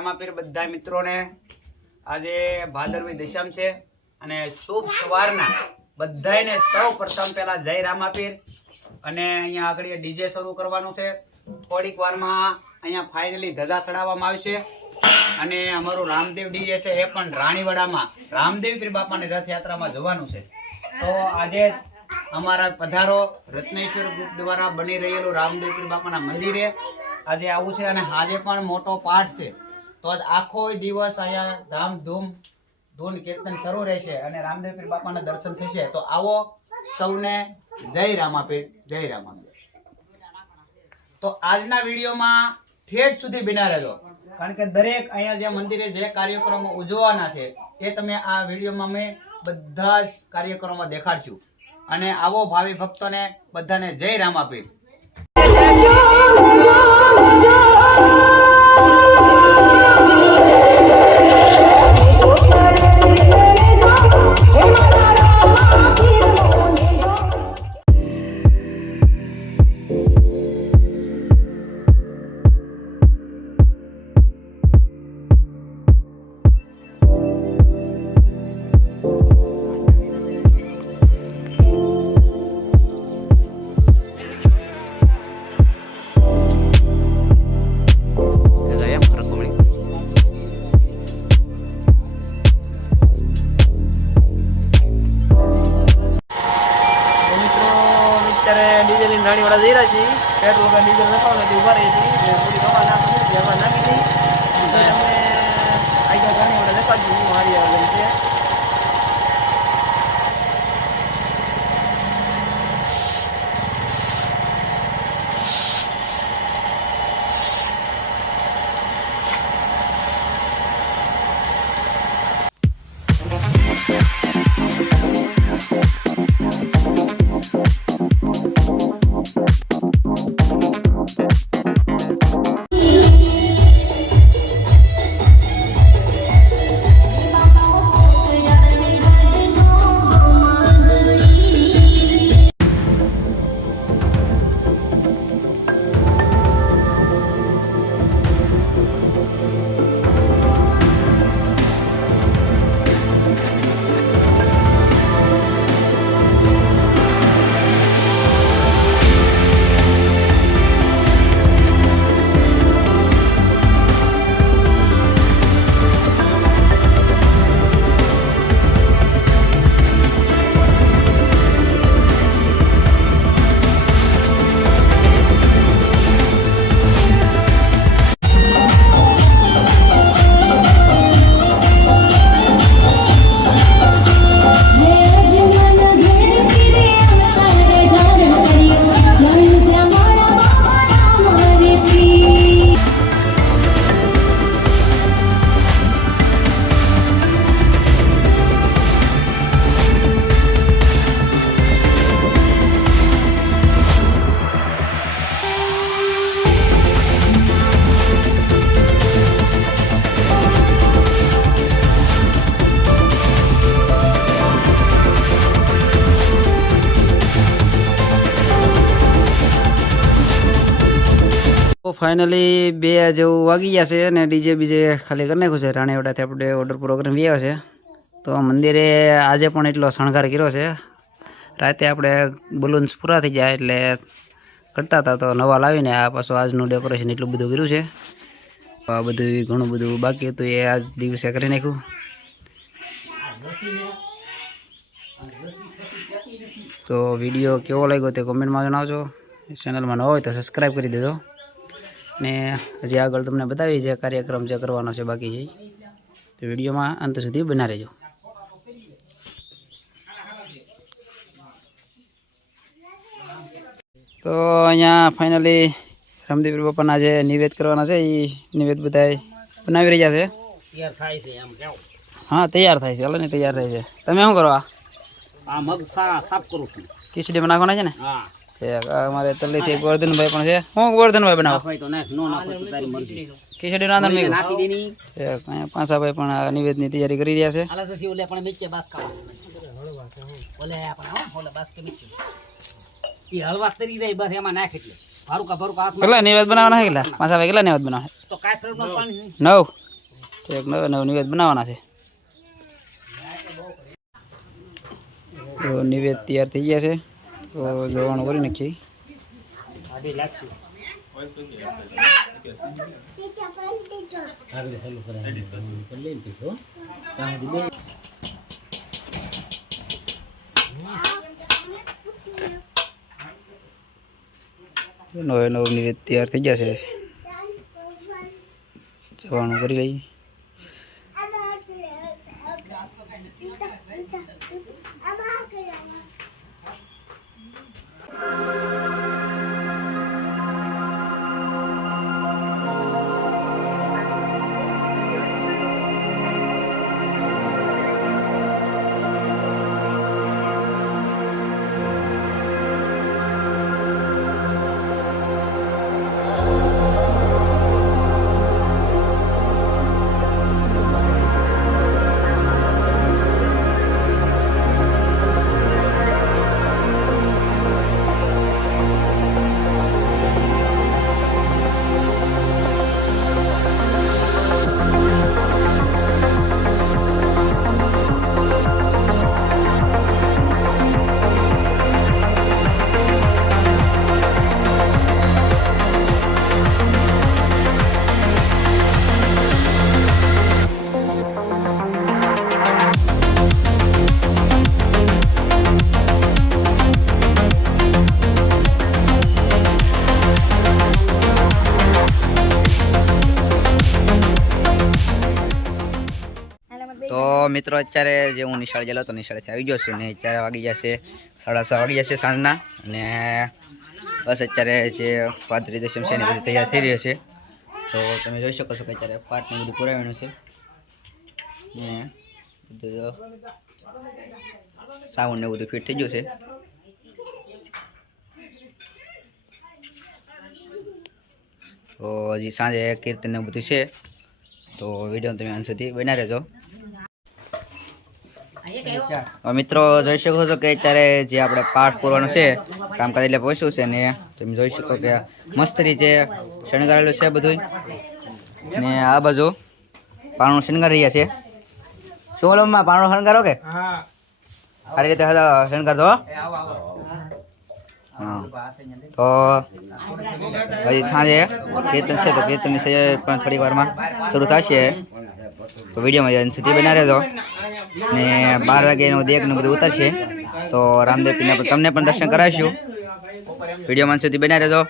રામાપીર બધા મિત્રોને આજે ભાદરવી દશમ છે અને શુભ સવારના બધાને સૌ પ્રથમ પહેલા જય રામાપીર અને અહીંયા આગળ ડીજે શરૂ કરવાનું છે। થોડીક વારમાં અહીંયા ફાઇનલી ધજા ચડાવવામાં આવશે અને અમારું રામદેવ ડીજે છે એ પણ રાણીવાડામાં રામદેવ પીર બાપાની રથયાત્રામાં જવાનું છે। તો આજે અમારા પધારો રત્નેશ્વર ગ્રુપ દ્વારા બની રહેલું રામદેવ પીર બાપાના મંદિરે આજે આવું છે અને આજે પણ મોટો પાઠ છે। તો આજ આખો દિવસ અહીંયા ધામધૂમ ધૂન કીર્તન શરૂ રહેશે અને રામદેવ પીર બાપાના દર્શન થશે। તો આવો સૌને જય રામાપીર, જય રામાપીર। તો આજના વિડીયોમાં ઠેઠ સુધી બિના રહેજો, કારણ કે દરેક અહીંયા જે મંદિરે જે કાર્યક્રમો ઉજવવાના છે એ તમે આ વિડીયોમાં મેં બધા જ કાર્યક્રમો દેખાડશું। અને આવો ભાવિ ભક્તોને બધાને જય રામાપીર। રાણીવાડા જઈ રહ્યા છીએ, પેટ્રોલ કે ડીઝલ નખાવવાથી ઉભા રહીએ છીએ, પૂરી દવા નાખી દીધી, અમે આગળ રાણીવાડા દેખાડ્યું મારી આગળ છે। ફાઇનલી 2 જેવું વાગી ગયા છે અને ડીજે બીજે ખાલી કરી નાખ્યું છે। રાણીવાડાથી આપણે ઓર્ડર પૂરો કરીને આવ્યા છે। તો મંદિરે આજે પણ એટલો શણગાર કર્યો છે। રાતે આપણે બલૂન્સ પૂરા થઈ જાય એટલે કરતા હતા, તો નવા લાવીને આ પાછું આજનું ડેકોરેશન એટલું બધું કર્યું છે। આ બધું ઘણું બધું બાકી હતું એ આજ દિવસે કરી નાખ્યું। તો વિડીયો કેવો લાગ્યો તે કોમેન્ટમાં જણાવજો। ચેનલમાં ન હોય તો સબસ્ક્રાઈબ કરી દેજો ને હજી આગળ તમને બતાવી જે કાર્યક્રમ જે કરવાનો છે બાકી છે તો વિડીયોમાં અંત સુધી બના રહેજો। તો અહીંયા ફાઇનલી રામદેવ પીર બાપાના જે નિવેદ કરવાના છે એ નિવેદ બધા બનાવી રહ્યા છે। તૈયાર થાય છે એમ કેવો? હા તૈયાર થાય છે, હાલો ને તૈયાર થાય છે। તમે શું કરો? આ મગ સાફ કરું છું, ખીચડી બનાવવાના છે ને? હા અમારે તલ્લીથી ગોરધનભાઈ પણ છે। હું ગોરધનભાઈ બનાવો ખીચડી નાખી પાંસાભાઈ પણ નિવેદની તૈયારી કરી રહ્યા છે। કેટલા નિવેદ બનાવવાના કેટલા પાંસાભાઈ કેટલા નિવેદ બનાવે? 9 એક નવો નવો નિવેદ બનાવવાના છે. તો નિવેદ તૈયાર થઈ ગયા છે, તો જવાનું કરી નાખીએ. નવો નવો નિવેદ તૈયાર થઈ ગયા છે, જવાનું કરી લઈએ. તો મિત્રો અત્યારે જે હું નિશાળ ગયેલો તો નિશાળેથી આવી ગયો છું ને અત્યારે વાગી જશે 6:30 વાગી જશે સાંજના. અને બસ અત્યારે જે પાદરી દશમ છે ને બધી તૈયાર થઈ રહી છે. તો તમે જોઈ શકો છો કે અત્યારે પાટને બધું પુરાવાનું છે ને બધું સાઉન્ડ ને બધું ફિટ થઈ ગયું છે. તો હજી સાંજે કીર્તન ને બધું છે, તો વિડીયો તમે અંત સુધી બના રહેજો. મિત્રો જોઈ શકો છો કે અત્યારે જે આપણે પાઠ પૂરવાનું છે કામકાજ એટલે પહોંચ્યું છે ને તમે જોઈ શકો કે મસ્ત રીતે શણગારેલું છે બધું. ને આ બાજુ પારણું શણગાર રહ્યા છે. શું બોલવામાં પારણું શણગારો કે સારી રીતે શણગાર દો. હા, તો હજી સાંજે કીર્તન છે તો કીર્તનની સૈયર પણ થોડીક વારમાં શરૂ થશે. તો વિડીયોમાં સુધી બના રહેજો. ને 12 વાગ્યાનું દેગનું બધું ઉતરશે, તો રામદેવ પીરના તમને પણ દર્શન કરાવીશું. વિડીયોમાં સુધી બના રહેજો.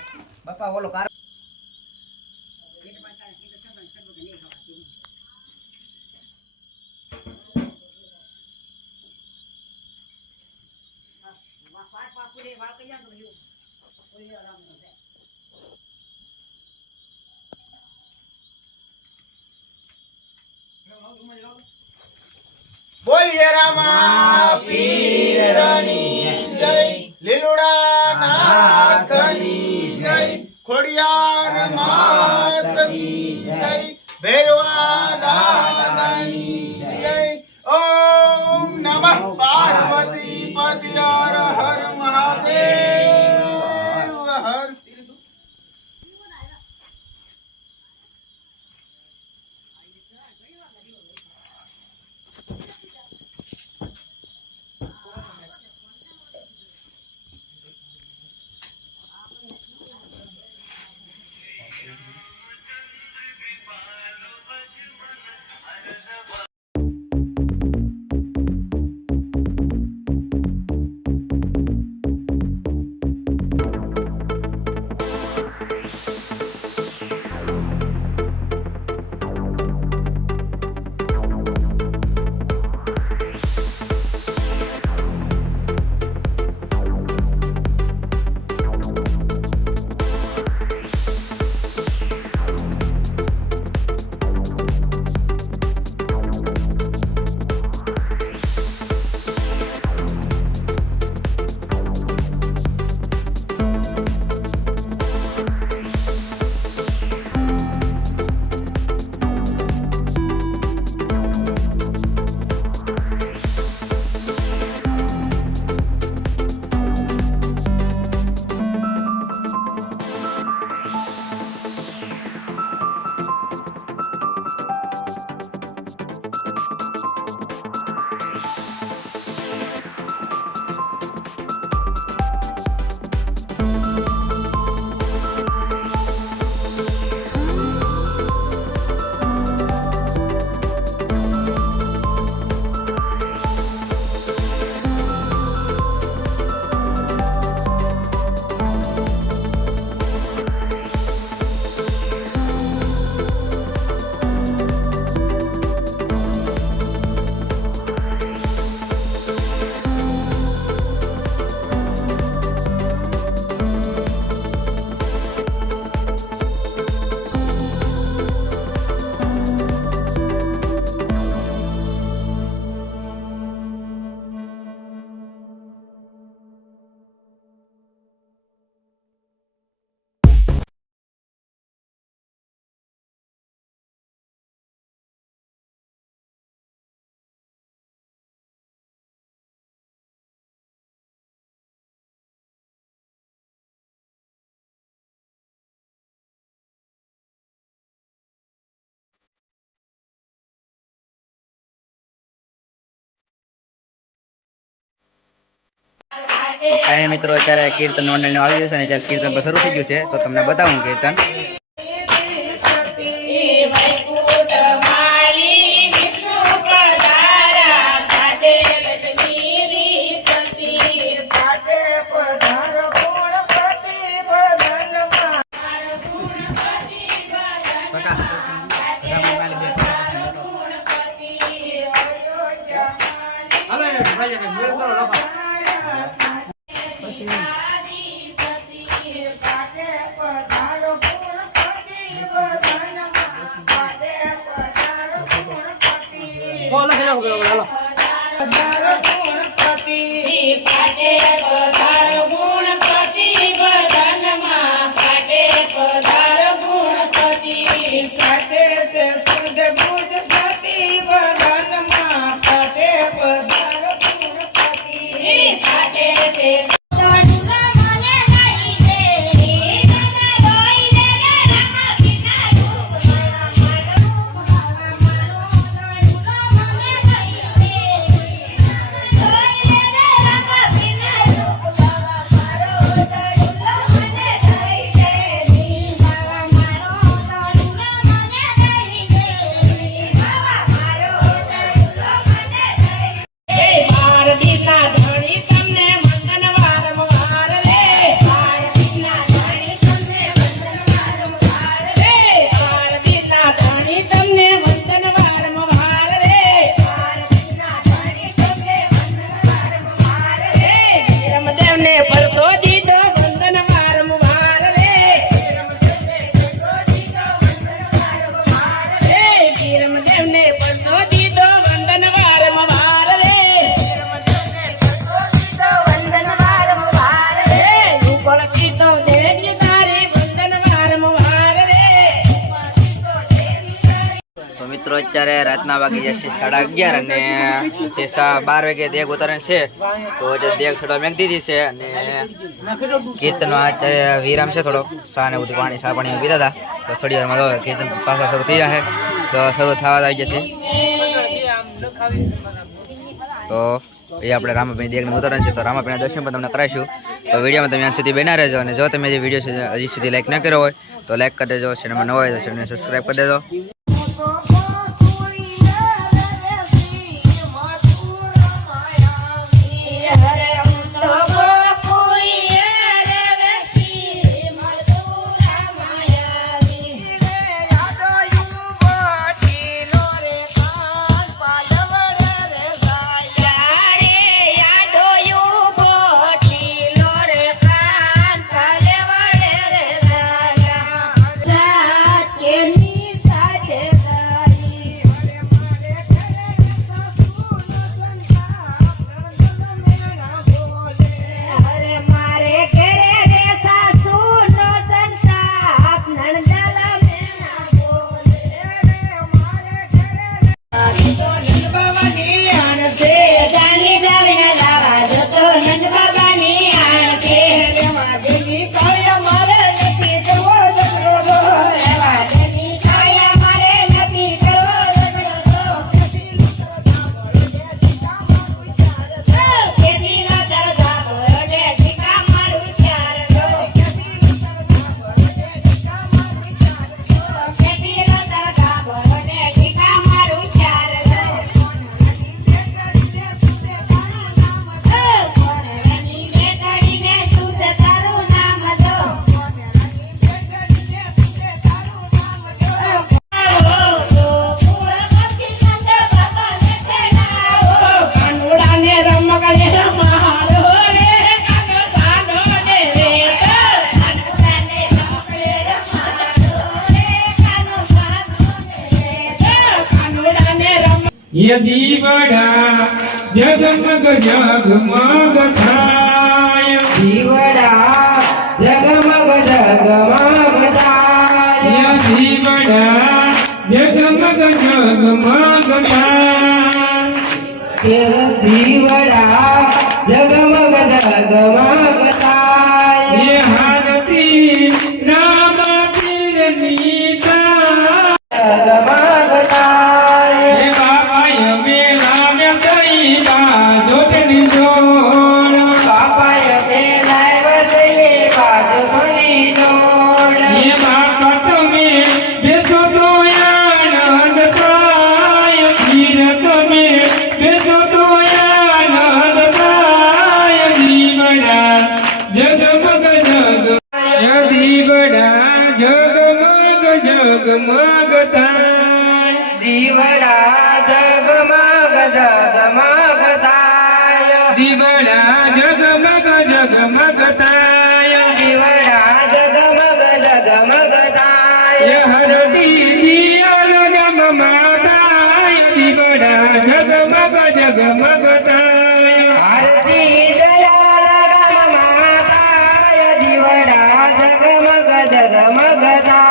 બોલીએ રામા પીરની જય, લીલુડા નાથની જય, ખોડિયાર માતની જય, ભૈરવા દાદાની જય. ઓમ નમઃ પાર્વતી પતિ હર હર મહાદેવ હર. કાંઈ મિત્રો અત્યારે કીર્તન મંડળનું આવી ગયું છે ને અત્યારે કીર્તન પર શરૂ થઈ ગયું છે તો તમને બતાવું કીર્તન. મિત્રો અત્યારે રાતના વાગી જશે 11:30 અને છે 12 વાગે દેગ ઉતારણ છે તો જે દેગ સડવા મેક દીધી છે અને કીર્તનમાં અત્યારે વિરામ છે થોડો સા ને બધું પાણી પીતા હતા તો થોડી વારમાં કીર્તન પાછા શરૂ થઈ જશે તો શરૂ થવા આવી જશે તો એ આપણે રામાભાઈ દેગનું ઉતારણ છે તો રામાભાઈના દર્શન પણ તમને કરાવીશું તો વિડીયોમાં તમે અંત સુધી બના રહેજો અને જો તમે જે વિડીયો હજી સુધી લાઈક ન કર્યો હોય તો લાઈક કરી દેજો ચેનલમાં નવા હોય તો ચેનલને સબસ્ક્રાઈબ કરી દેજો. ये दीवड़ा जगमग जगमग थाय दीवड़ा जगमग जगमग थाय ये दीवड़ा जगमग जगमग थाय ये दीवड़ा जगमग जगमग थाय ये हारती राम पीर नीता जगमग थाय बाबा જગમગ થાય દીવડા જગમગ જગમગ થાય દીવડા જગમગ જગમગ થાય દીવડા જગમગ જગમગ થાય હરતી દિયાલ જગમગાય દીવડા જગમગ જગમગ થાય આરતી દયાલ રામ માતાય દીવડા જગમગ જગમગ થાય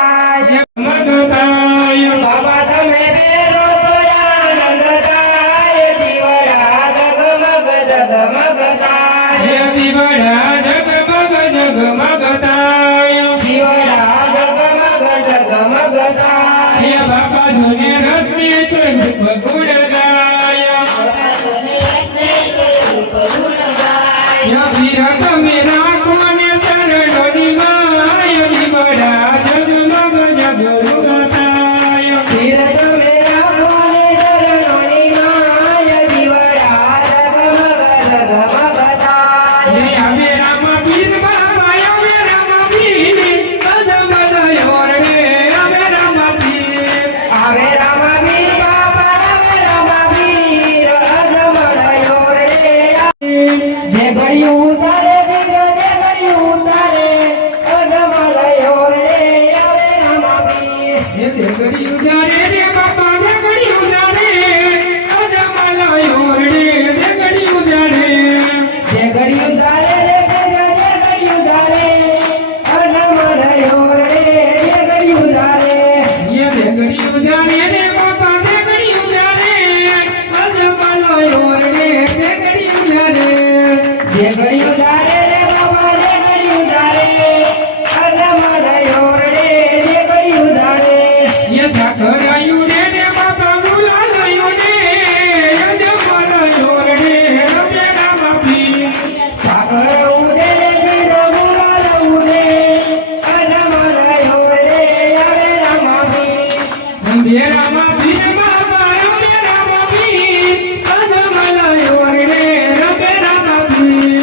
જગમગ થાય બાબા તમે બેરો તો આનંદ થાય દીવડા જગમગ જગમગ થાય દીવડા જગમગ જગમગ થાય દીવડા જગમગ જગમગ થાય બાપા જોને રત્ને સ્વરૂપ ગુણ ગાય વીર તમે રાખો ને શરણોની માય દીવડા જગમગ જગમગ થાય ધીર તમે રાખો ને શરણોની માય દીવડા જગમગ જગમગ થાય આવે રામ પીર બાબા આવે રામ પીર અજમલ યોરને આવે રામ પીર આવે રામાવીર બાપા આવે રામાવીર અજમલ યોરડે જે ઘડિયું તારે વીર જે ઘડિયું તારે અજમલ યોરડે આવે રામાવીર એ ઘડી ઉજારે રે બાપા રે ઘડી ઉજારે અજમલ યોરને રે ઘડી ઉજારે જે ઘડિયું તારે રે જે ઘડિયું તારે અજમલ યોરડે જે ઘડિયું તારે એ ઘડી ઉજારે રે બાપા રે ઘડી ઉજારે અજમલ યોરને રે ઘડી ઉજારે જે ઘડિયું તારે રે બાબા જે ઘડિયું તારે અજમલ યોરડે જે ઘડિયું તારે ये सागर आयु ने बाबा गुलाल आयु ने अजमल योरने रमे राम पीर સાગર ઉડે રે વીર ગુલાલ ઉડે અજમલ યોરડે આવે રામાવીર रमे राम पीर बाबा रमे राम पीर अजमल योरने रमे राम पीर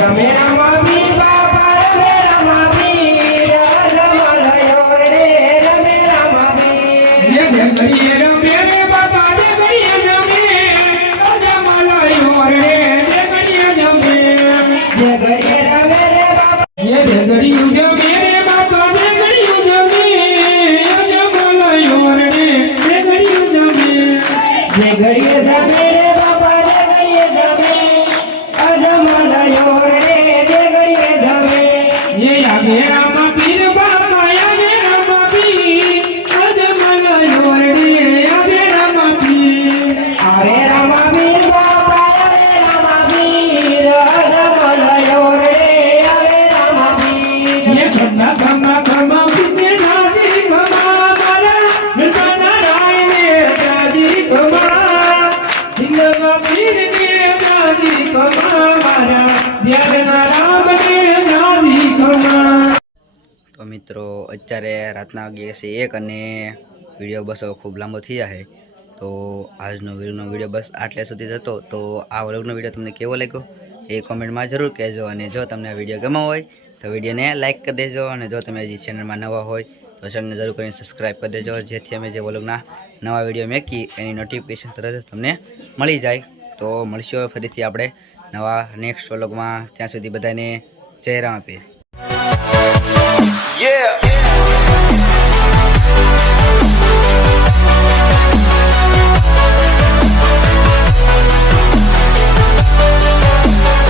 રમે રામાવીર બાપા રમે રામાવીર અજમલ યોરડે રમે રામાવીર ये घड़ी रमे रे बाबा रे घड़ी जमे अजमल योरने रे घड़ी जमे જે ઘડીએ રમે રે બાપા ये घड़ी जमे रे बाबा रे घड़ी जमे अजमल योरने रे घड़ी जमे જે ઘડીએ રમે રે બાપા જે ઘડીએ રમે અજમલ યોરડે જે ઘડીએ રમે ये आगे राम पीर बाबा आगे राम पीर अजमल योरडी आगे राम पीर આવે રામાવીર બાપા આવે રામાવીર અજમલ યોરડે આવે રામાવીર ये खम्मा खम्मा खम्मा पीते नाजी खम्मा मारा मिटाना राय ने नाजी खम्मा हिंदवा पीर के नाजी खम्मा मारा ध्यान राम ने नाजी खम्मा। તો મિત્રો અત્યારે રાતના 11:01 અને વિડીયો બસ હવે ખૂબ લાંબો થઈ જાય તો આજનો વિડીયો બસ આટલે સુધી જ હતો તો આ વ્લોગનો વિડીયો તમને કેવો લાગ્યો એ કોમેન્ટમાં જરૂર કહેજો અને જો તમને આ વિડીયો ગમ્યો હોય તો વિડીયોને લાઇક કરી દેજો અને જો તમે હજી ચેનલમાં નવા હોય તો ચેનલને જરૂર કરીને સબસ્ક્રાઈબ કરી દેજો જેથી અમે જે વ્લોગના નવા વિડીયો મેકી એની નોટિફિકેશન તરત જ તમને મળી જાય તો મળશું ફરીથી આપણે નવા નેક્સ્ટ વ્લોગમાં ત્યાં સુધી બધાને જય રામ પીર।